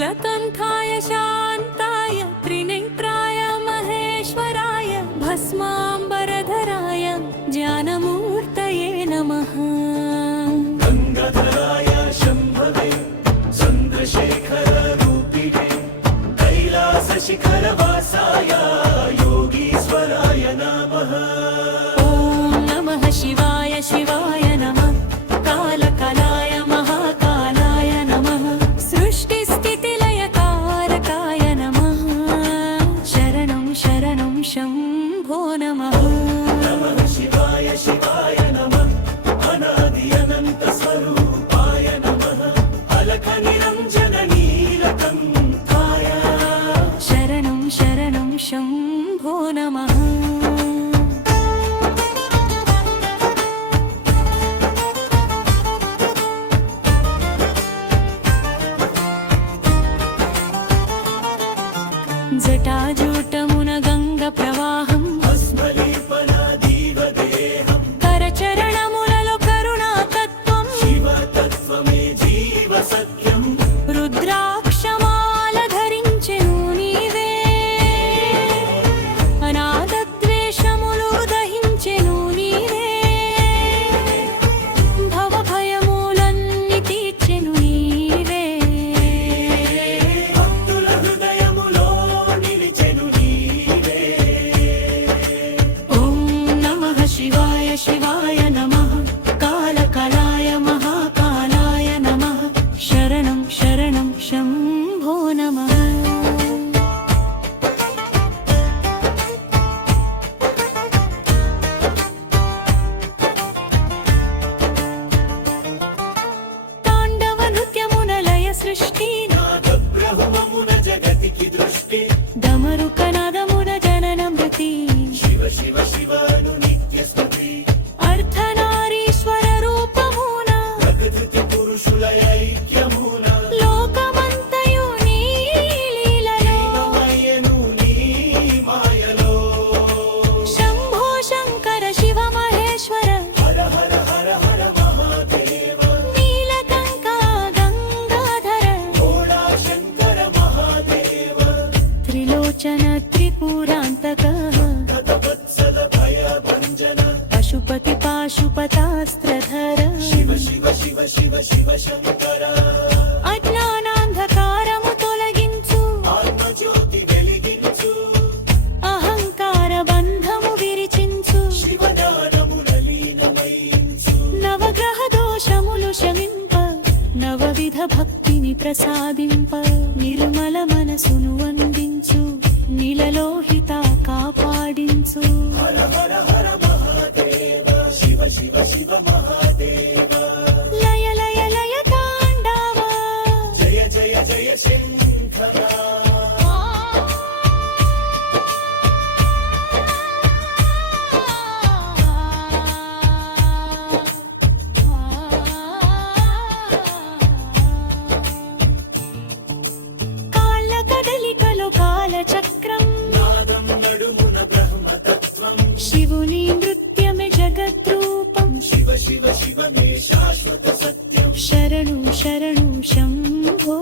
नीलकण्ठाय शान्ताय त्रिनेत्राय महेश्वराय भस्माम्बरधराय ज्ञानमूर्तये नमः। गङ्गाधराय शम्भवे चन्द्रशेखररूपिणे कैलासशिखरवासाय योगीश्वराय नमः। ॐ नमः शिवाय शिवाय नमः। कालकालाय महाकालाय नमः। सृष्टिस्थितिलयकारकाय नमः। शरणं शरणं शम्भो नमः। नमः शिवाय शिवाय नमः। अनादि अनन्तस्वरूपाय नमः। अलकनिरञ्जन नीलकण्ठाय शरणं शरणं शम्भो नमः। जटाजूटमुन गङ्गप्रवाहं अस्मलीपनादीवदेहं करचरणमुలలో करुणातत्त्वं शिवतत्त्वमे जीवसत्यं रुद्राक्षमाल धరించెను నీవే అనాథద్వేషములు దహించెను నీవే భవభయములన్నీ తీర్చెను నీవే భక్తుల హృదయములో నిలిచెను నీవే। ఓం నమః శివాయ శివాయ నమః। కాలకాలాయ మహాకాలాయ నమః। శరణం శరణం శంభో నమః। తాండవ నృత్యమున లయ సృష్టి నాదబ్రహ్మమున జగతికి దృష్టి డమరుకనాదమున జనన మృతి శివ శివ శివను నిత్య స్తుతి అర్ధనారీశ్వర రూపమున ప్రకృతి పురుషుల ఐక్యమున లోకమంతయు నీ లీలలో లీనమయ్యను నీ మాయలో। శంభో శంకర శివ మహేశ్వర హర హర హర హర మహాదేవ నీలకంఠ గంగాధర భోళా శంకర మహాదేవ త్రిలోచన త్రిపురాంతక గతవత్సల భయభంజన పశుపతి పాశుపతాస్త్రధర శివ శివ శివ శివ శివ శంకర అజ్ఞానాంధకారము తొలగించు ఆత్మజ్యోతి వెలిగించు అహంకార బంధము విరిచించు శివజ్ఞానమున లీనమయించు నవగ్రహ దోషములు శమింప నవవిధ భక్తిని ప్రసాదింప నిర్మల మనసును అందించు నీలలోహిత కాపాడించు హర హర హర మహాదేవ శివ శివ శివ మహాదేవ లయ లయ లయ తాండవ జయ జయ జయ శంకర కాళ్ళ కదలికలో కాలచక్రం నాదం నడుమున బ్రహ్మతత్వం శివుని నృత్యమే జగద్రూపం శివ శివ శివ మే శాశ్వత సత్యం శరణు శరణు శంభో